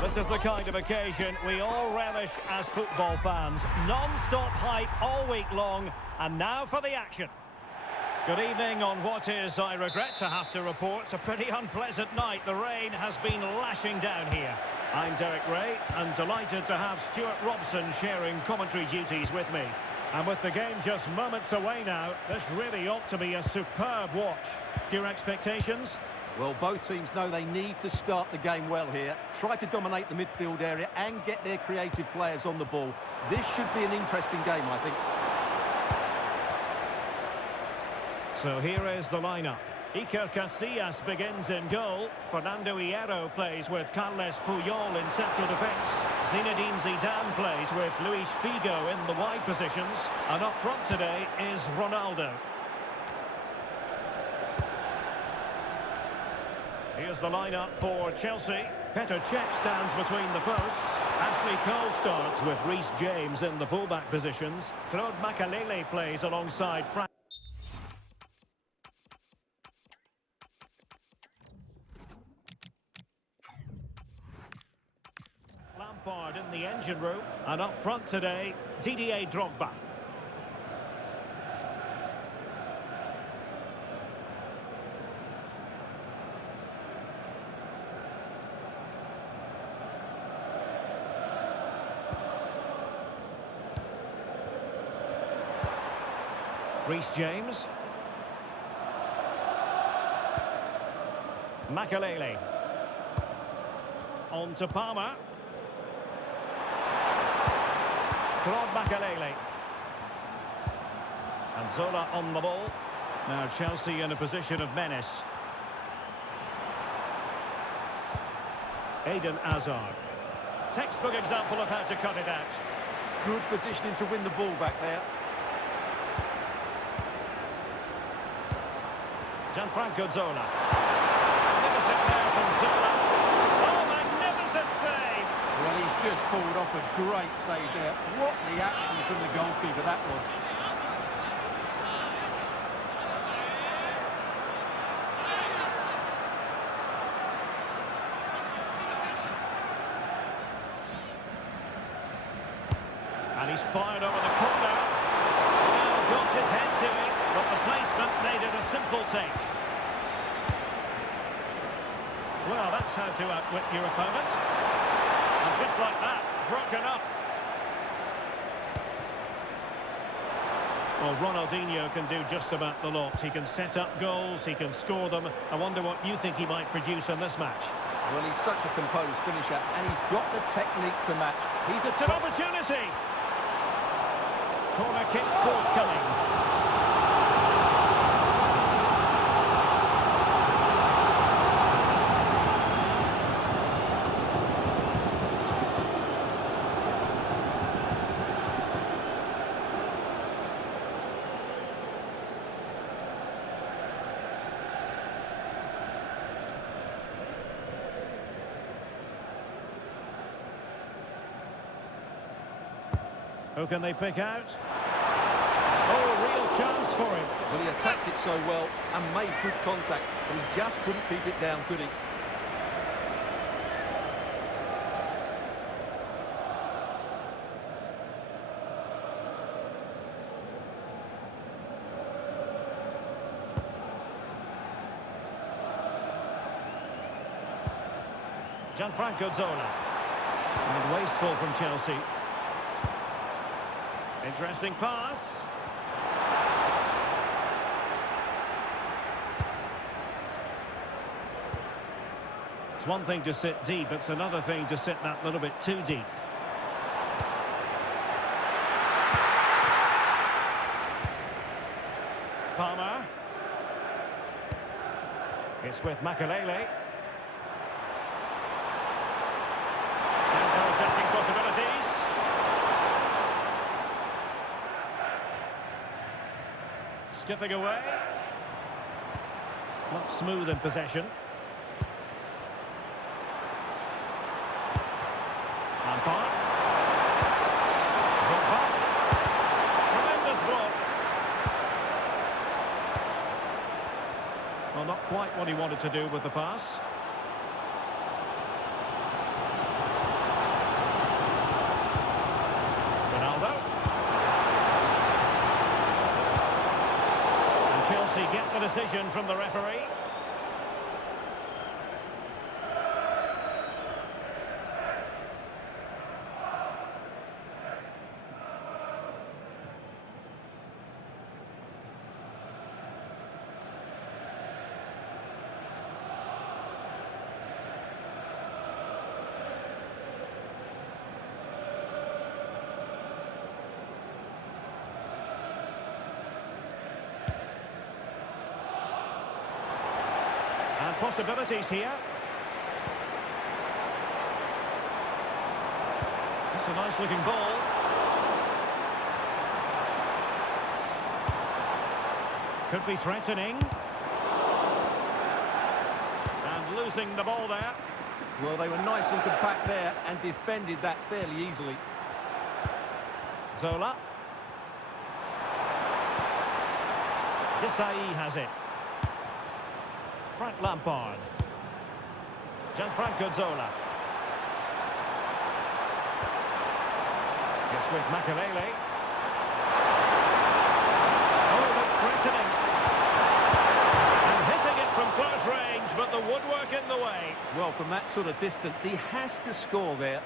This is the kind of occasion we all relish as football fans. Non-stop hype all week long, and now for the action. Good evening on what is, I regret to have to report, a pretty unpleasant night. The rain has been lashing down here. I'm Derek Ray, and delighted to have Stuart Robson sharing commentary duties with me. And with the game just moments away now, this really ought to be a superb watch. Your expectations? Well, both teams know they need to start the game well here. Try to dominate the midfield area and get their creative players on the ball. This should be an interesting game, I think. So here is the lineup. Iker Casillas begins in goal. Fernando Hierro plays with Carles Puyol in central defence. Zinedine Zidane plays with Luis Figo in the wide positions. And up front today is Ronaldo. Here's the lineup for Chelsea. Petr Cech stands between the posts. Ashley Cole starts with Reece James in the fullback positions. Claude Makelele plays alongside Frank. Lampard in the engine room. And up front today, Didier Drogba. Reece James. Makelele. On to Palmer. Claude Makelele. And Zola on the ball. Now Chelsea in a position of menace. Eden Hazard. Textbook example of how to cut it out. Good positioning to win the ball back there. Gianfranco Zola. Magnificent there from Zola. Oh, magnificent save! Well, he's just pulled off a great save there. What reaction from the goalkeeper that was. And he's fired over the corner. Well, got his head to it, but the placement made it a simple take. Well, that's how to outwit your opponent. And just like that, broken up. Well, Ronaldinho can do just about the lot. He can set up goals, he can score them. I wonder what you think he might produce in this match. Well, he's such a composed finisher, and he's got the technique to match. He's It's an opportunity. Corner kick forthcoming. Who can they pick out? Oh, real chance for him. Well, he attacked it so well and made good contact, but he just couldn't keep it down, could he? Gianfranco Zola. And wasteful from Chelsea. Interesting pass. It's one thing to sit deep, it's another thing to sit that little bit too deep. Palmer. It's with Makelele. Counter-attacking possibilities. Skipping away. Not smooth in possession. Lampard. Tremendous block. Well, not quite what he wanted to do with the pass. the decision from the referee. And possibilities here. It's a nice looking ball. Could be threatening. And losing the ball there. Well, they were nice and compact there and defended that fairly easily. Zola. Desai has it. Frank Lampard. Gianfranco Zola. It's with Makelele. Oh, it looks threatening. And hitting it from close range, but the woodwork in the way. Well, from that sort of distance, he has to score there.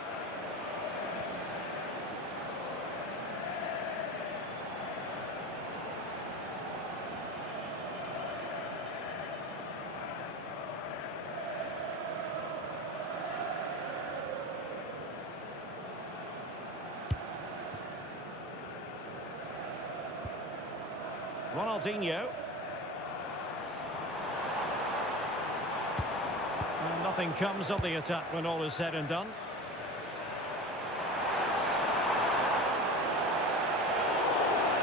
Ronaldinho. And nothing comes of the attack when all is said and done.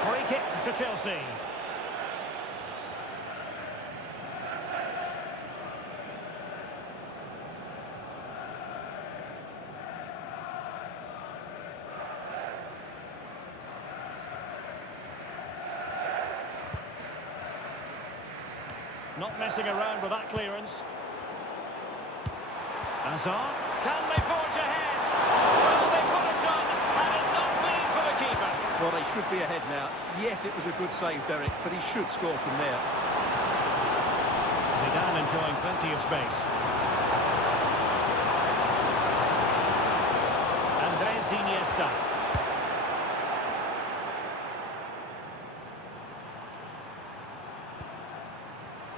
Free kick to Chelsea. Not messing around with that clearance. Hazard. Can they forge ahead? Well, they would have done had it not been for the keeper. Well, they should be ahead now. Yes, it was a good save, Derek, but he should score from there. Zidane enjoying plenty of space. Andres Iniesta.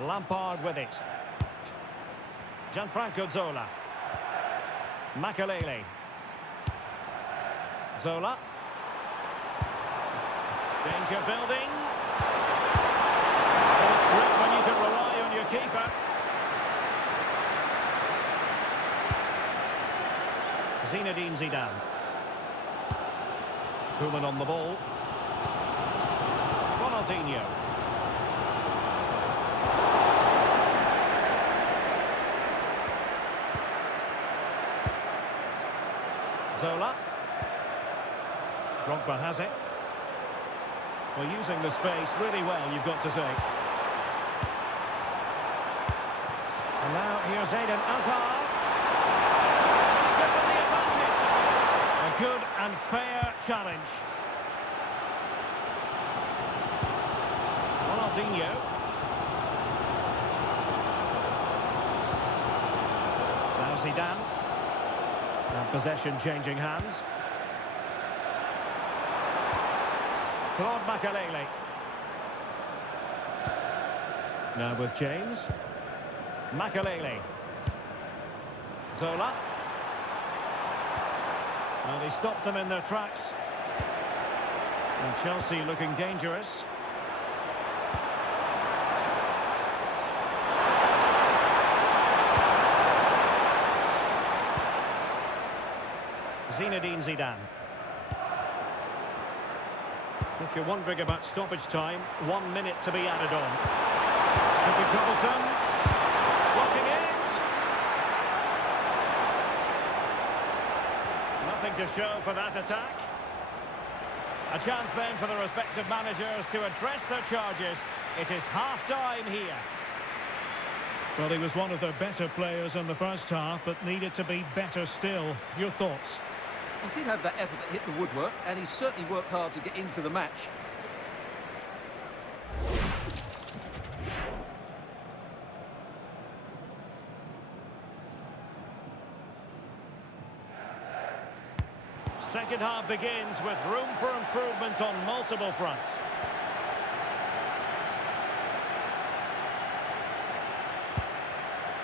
Lampard with it. Gianfranco Zola. Makelele. Zola. Danger building. And it's great when you can rely on your keeper. Zinedine Zidane. Koeman on the ball. Ronaldinho. Zola. Drogba has it. Well, using the space really well, you've got to say. And now here's Eden Hazard. Given the advantage. A good and fair challenge. Ronaldinho. Now Zidane. And possession changing hands. Claude Makelele. Now with James. Makelele. Zola. Well, he stopped them in their tracks. And Chelsea looking dangerous. Zinedine Zidane. If you're wondering about stoppage time, 1 minute to be added on. Could be troublesome. Blocking it. Nothing to show for that attack. A chance then for the respective managers to address their charges. It is half-time here. Well, he was one of their better players in the first half, but needed to be better still. Your thoughts? He did have that effort that hit the woodwork, and he certainly worked hard to get into the match. second half begins with room for improvement on multiple fronts.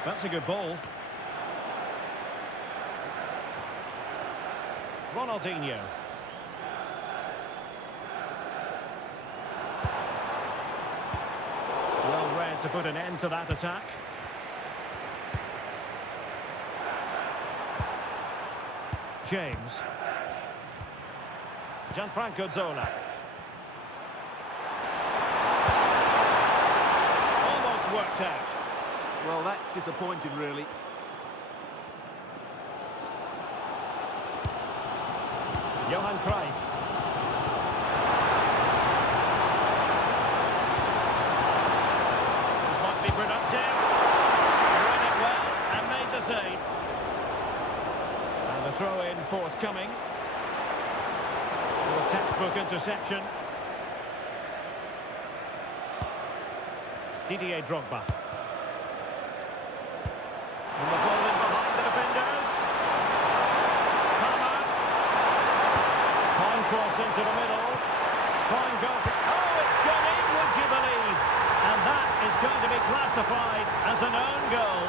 That's a good ball. Ronaldinho. Well read to put an end to that attack. James. Gianfranco Zola. Almost worked out. Well, that's disappointing, really. Johan Cruyff. This might be productive. Ran it well and made the save. And the throw-in forthcoming. A textbook interception. Didier Drogba. And the ball in behind the defenders. Palmer. Fine cross into the middle. Fine goal. Oh, it's gone in, would you believe? And that is going to be classified as an own goal.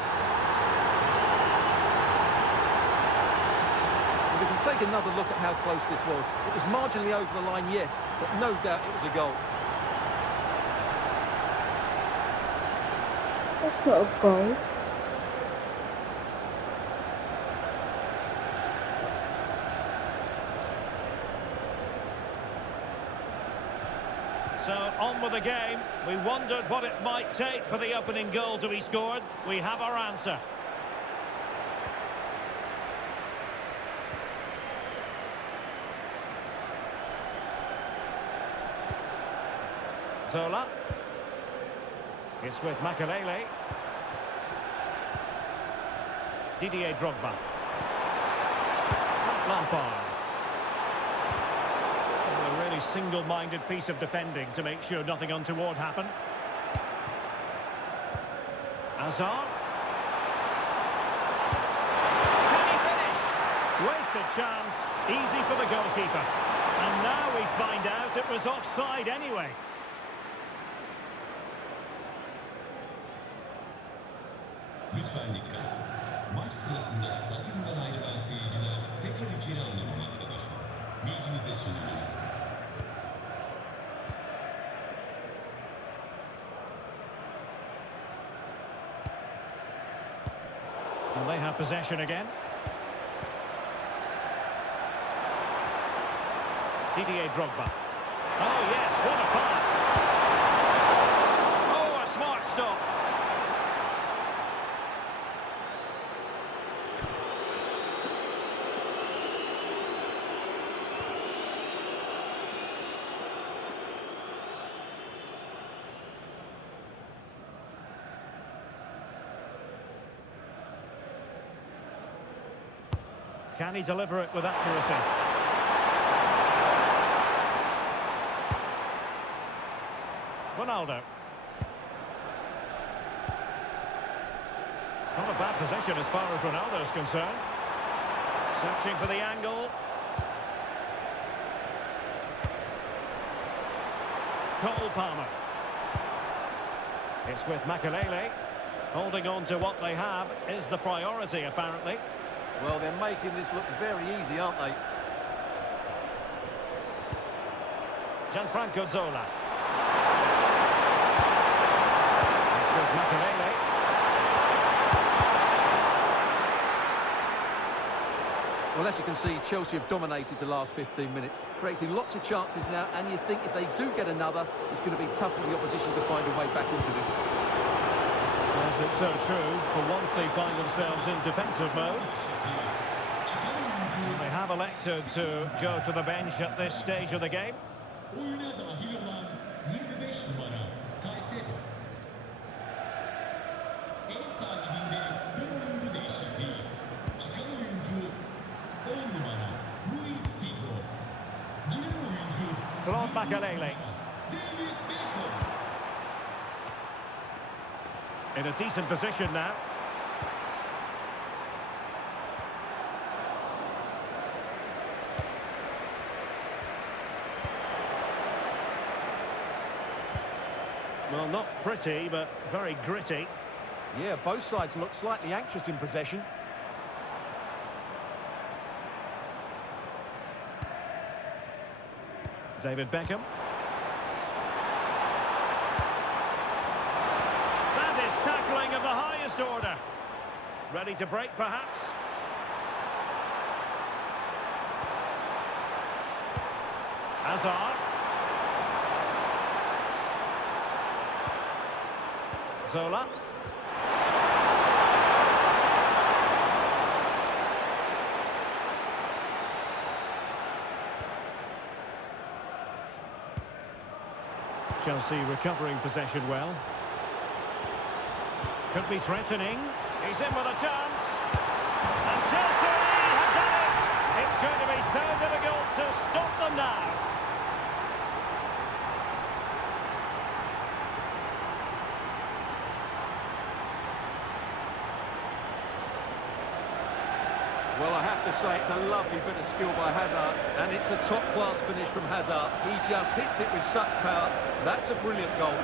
We can take another look at how close this was. It was marginally over the line, yes, but no doubt it was a goal. That's not a goal. So, on with the game. We wondered what it might take for the opening goal to be scored. We have our answer. Zola. It's with Makelele. Didier Drogba. Lampard. A really single-minded piece of defending to make sure nothing untoward happened. Hazard. Can he finish? Wasted chance. Easy for the goalkeeper. And now we find out it was offside anyway. Lütfen dikkat. Maç sırasında stadyumdan ayrılan seyirciler tekrar içeri alınmamaktadır. Bilginize sunulur. And they have possession again. Didier Drogba. Oh yes, what a pass. Oh, a smart stop. Can he deliver it with accuracy? Ronaldo. It's not a bad position as far as Ronaldo is concerned. Searching for the angle. Cole Palmer. It's with Makelele. Holding on to what they have is the priority, apparently. Well, they're making this look very easy, aren't they? Gianfranco Zola. It's with Makelele. Well, as you can see, Chelsea have dominated the last 15 minutes, creating lots of chances now, and you think if they do get another, it's going to be tough for the opposition to find a way back into this. Yes, it's so true. For once they find themselves in defensive mode. They have elected to go to the bench at this stage of the game. Oyuna dahil olan 25 numara Kayseri. Ev sahibinde bir oyuncu değişikliği. Çıkan oyuncu 10 numara Luis Figo. Giren oyuncu Claude Makelele. David Beckham. In a decent position now. Well, not pretty, but very gritty. Yeah, both sides look slightly anxious in possession. David Beckham. That is tackling of the highest order. Ready to break, perhaps? Hazard. Zola. Chelsea recovering possession well. Could be threatening. He's in with a chance. And Chelsea have done it. It's going to be so difficult to stop them now. Well, I have to say it's a lovely bit of skill by Hazard, and it's a top-class finish from Hazard. He just hits it with such power. That's a brilliant goal.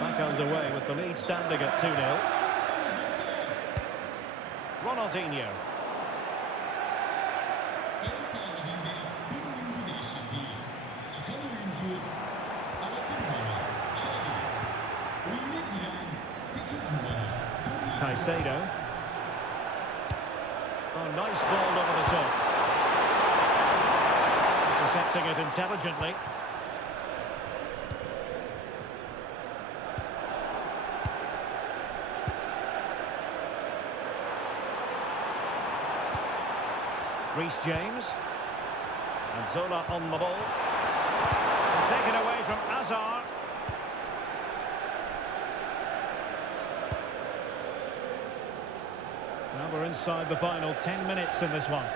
Back underway with the lead standing at 2-0. Ronaldinho. Ev sahibinde bir oyuncu değişikliği. Çıkan oyuncu 6 numara Xavi. Oyuna giren 8 numara Toni. Caicedo. Oh, nice ball over the top. Intercepting it intelligently. Reece James. And Zola on the ball. And taken away from Hazard. Now we're inside the final 10 minutes in this one.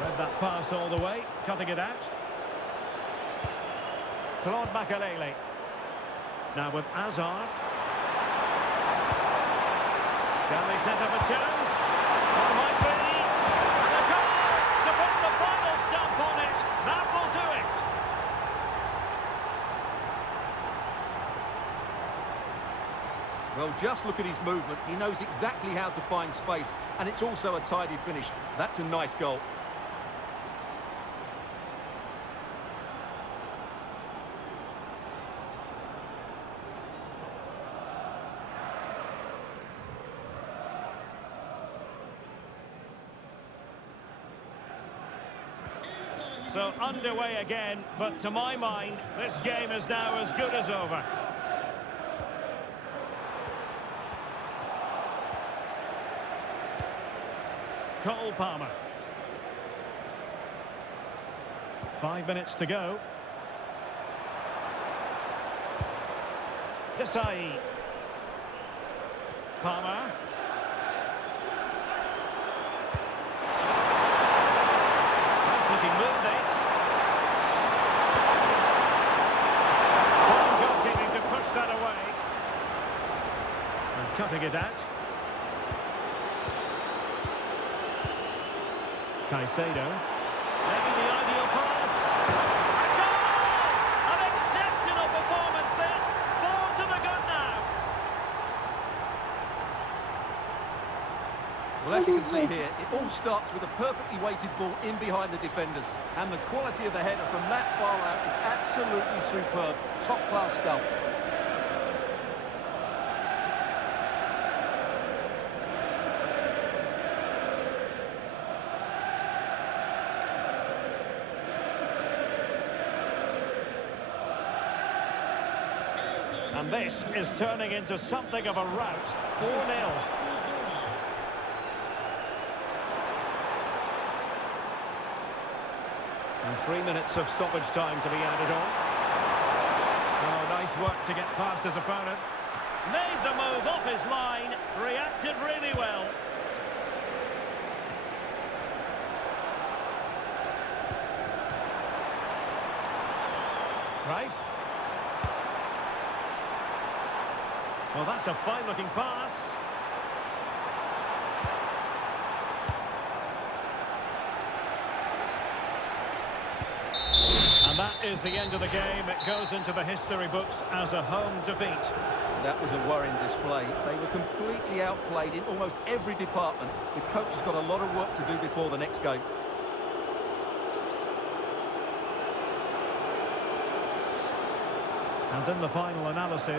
Read that pass all the way, cutting it out. Claude Makelele. Now with Hazard. Can they set up a chance? Or might be. And a goal to put the final stamp on it. That will do it. Well, just look at his movement. He knows exactly how to find space, and it's also a tidy finish. That's a nice goal. So underway again, but to my mind, this game is now as good as over. Cole Palmer. 5 minutes to go. Desai. Palmer. Nice looking move, this. Fine goalkeeping to push that away. And cutting it out. Caicedo. Maybe the ideal pass. A goal! An exceptional performance, this. 4 to the good now. Well, as you can see here, it all starts with a perfectly weighted ball in behind the defenders. And the quality of the header from that far out is absolutely superb. Top-class stuff. And this is turning into something of a rout. 4-0. And 3 minutes of stoppage time to be added on. Oh, nice work to get past his opponent. Made the move off his line. Reacted really well. Right. Well, that's a fine-looking pass. And that is the end of the game. It goes into the history books as a home defeat. That was a worrying display. They were completely outplayed in almost every department. The coach has got a lot of work to do before the next game. And in the final analysis...